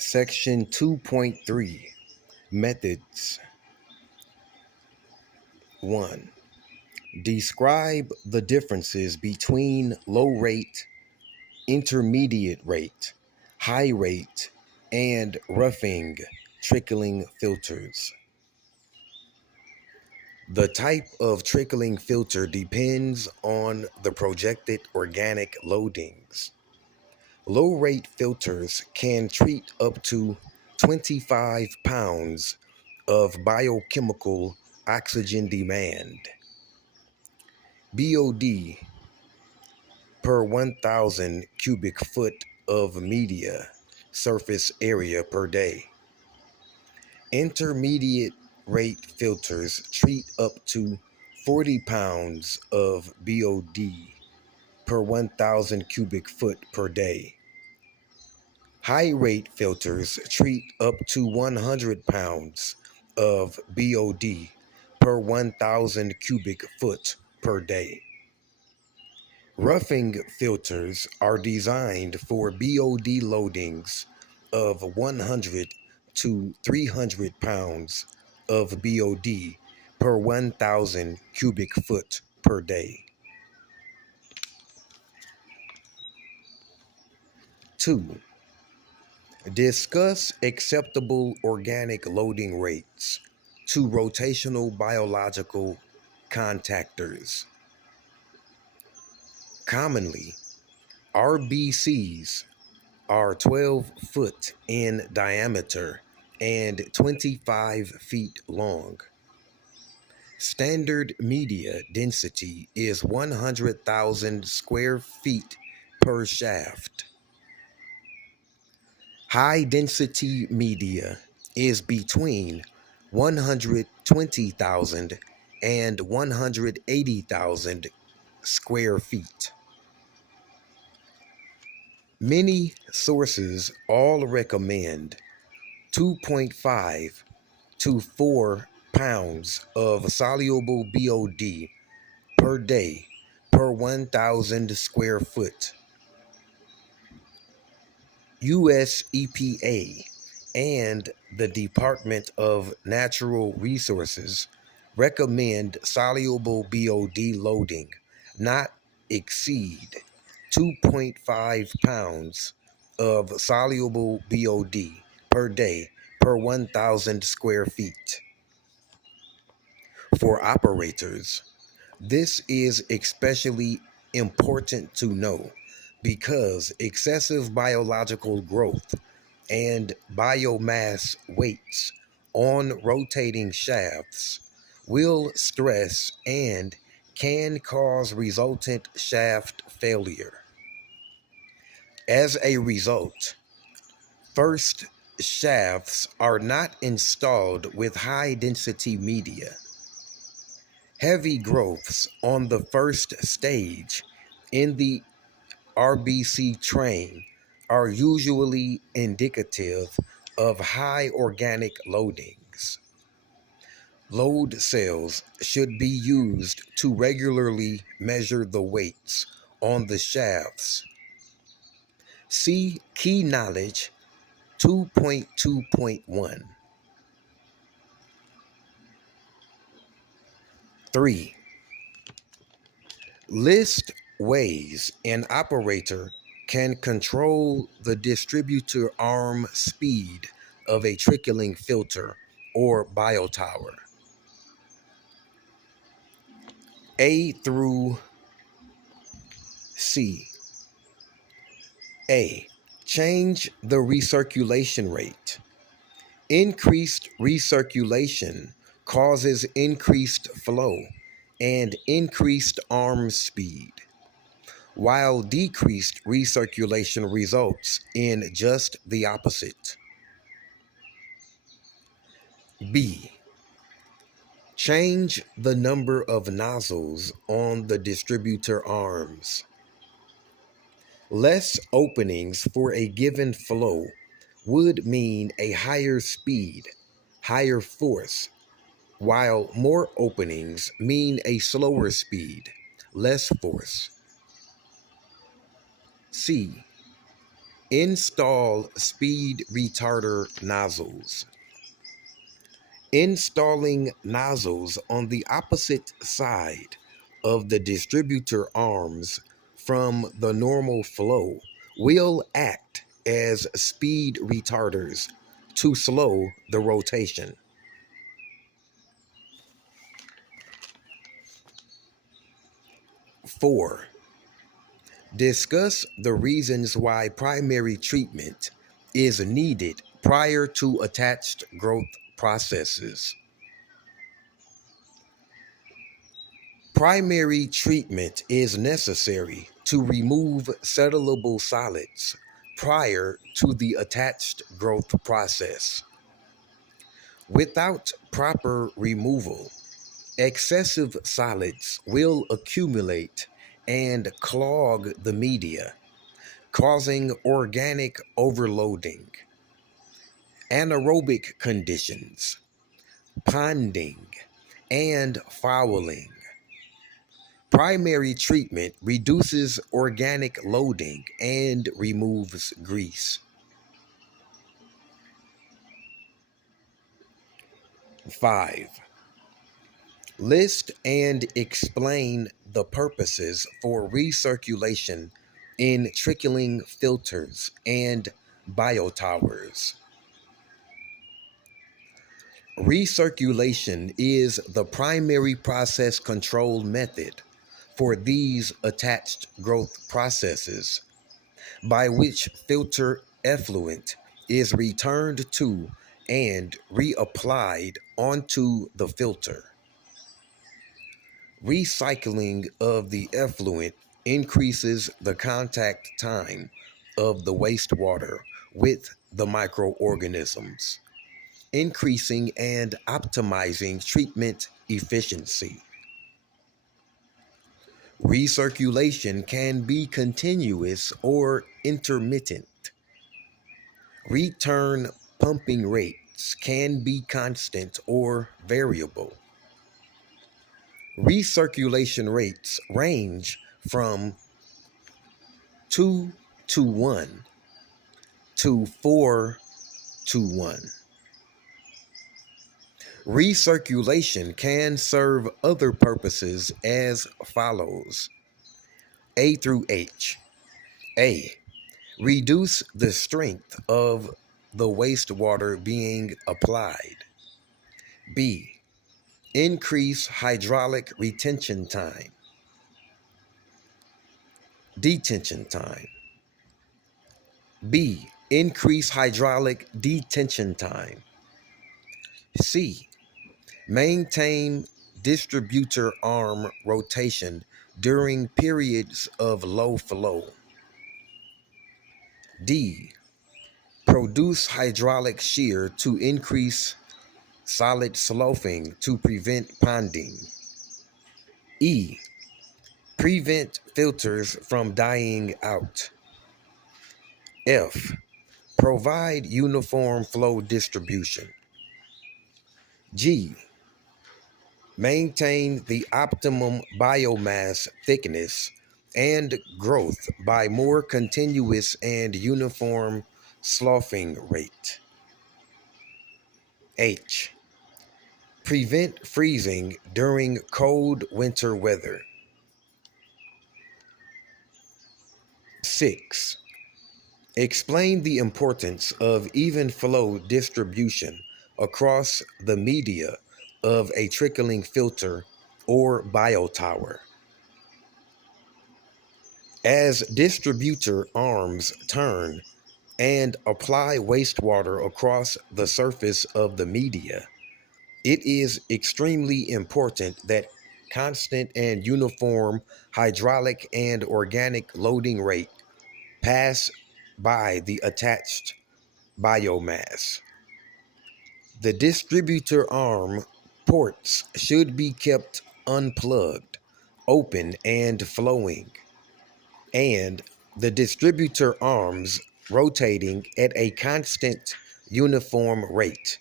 Section 2.3 Methods 1. Describe the differences between low rate, intermediate rate, high rate, and roughing trickling filters. The type of trickling filter depends on the projected organic loadings. Low rate filters can treat up to 25 pounds of biochemical oxygen demand, BOD, per 1,000 cubic foot of media surface area per day. Intermediate rate filters treat up to 40 pounds of BOD per 1,000 cubic foot per day. High rate filters treat up to 100 pounds of BOD per 1,000 cubic foot per day. Roughing filters are designed for BOD loadings of 100 to 300 pounds of BOD per 1,000 cubic foot per day. 2. Discuss acceptable organic loading rates to rotational biological contactors. Commonly, RBCs are 12 foot in diameter and 25 feet long. Standard media density is 100,000 square feet per shaft. High density media is between 120,000 and 180,000 square feet. Many sources all recommend 2.5 to 4 pounds of soluble BOD per day per 1,000 square foot. US EPA and the Department of Natural Resources recommend soluble BOD loading not exceed 2.5 pounds of soluble BOD per day per 1,000 square feet. For operators, this is especially important to know because excessive biological growth and biomass weights on rotating shafts will stress and can cause resultant shaft failure. As a result, first shafts are not installed with high density media. Heavy growths on the first stage in the RBC train are usually indicative of high organic loadings. Load cells should be used to regularly measure the weights on the shafts. See Key Knowledge 2.2.1. 3. List ways an operator can control the distributor arm speed of a trickling filter or biotower. A through C. A. Change the recirculation rate. Increased recirculation causes increased flow and increased arm speed, while decreased recirculation results in just the opposite. B. Change the number of nozzles on the distributor arms. Less openings for a given flow would mean a higher speed, higher force, while more openings mean a slower speed, less force. C. Install speed retarder nozzles. Installing nozzles on the opposite side of the distributor arms from the normal flow will act as speed retarders to slow the rotation. 4. Discuss the reasons why primary treatment is needed prior to attached growth processes. Primary treatment is necessary to remove settleable solids prior to the attached growth process. Without proper removal, excessive solids will accumulate and clog the media, causing organic overloading, anaerobic conditions, ponding, and fouling. Primary treatment reduces organic loading and removes grease. 5. List and explain the purposes for recirculation in trickling filters and biotowers. Recirculation is the primary process control method for these attached growth processes, by which filter effluent is returned to and reapplied onto the filter. Recycling of the effluent increases the contact time of the wastewater with the microorganisms, increasing and optimizing treatment efficiency. Recirculation can be continuous or intermittent. Return pumping rates can be constant or variable. Recirculation rates range from 2 to 1 to 4 to 1. Recirculation can serve other purposes as follows. A through H. A. Reduce the strength of the wastewater being applied. B. Increase hydraulic retention time. Detention time. B. Increase hydraulic detention time. C. Maintain distributor arm rotation during periods of low flow. D. Produce hydraulic shear to increase solid sloughing to prevent ponding. E. Prevent filters from dying out. F. Provide uniform flow distribution. G. Maintain the optimum biomass thickness and growth by more continuous and uniform sloughing rate. H. Prevent freezing during cold winter weather. 6. Explain the importance of even flow distribution across the media of a trickling filter or biotower. As distributor arms turn and apply wastewater across the surface of the media, it is extremely important that constant and uniform hydraulic and organic loading rate pass by the attached biomass. The distributor arm ports should be kept unplugged, open and flowing, and the distributor arms rotating at a constant uniform rate.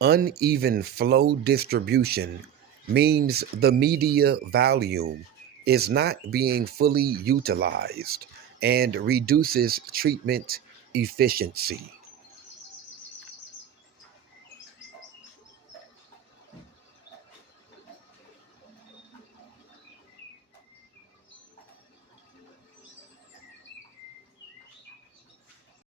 Uneven flow distribution means the media volume is not being fully utilized and reduces treatment efficiency.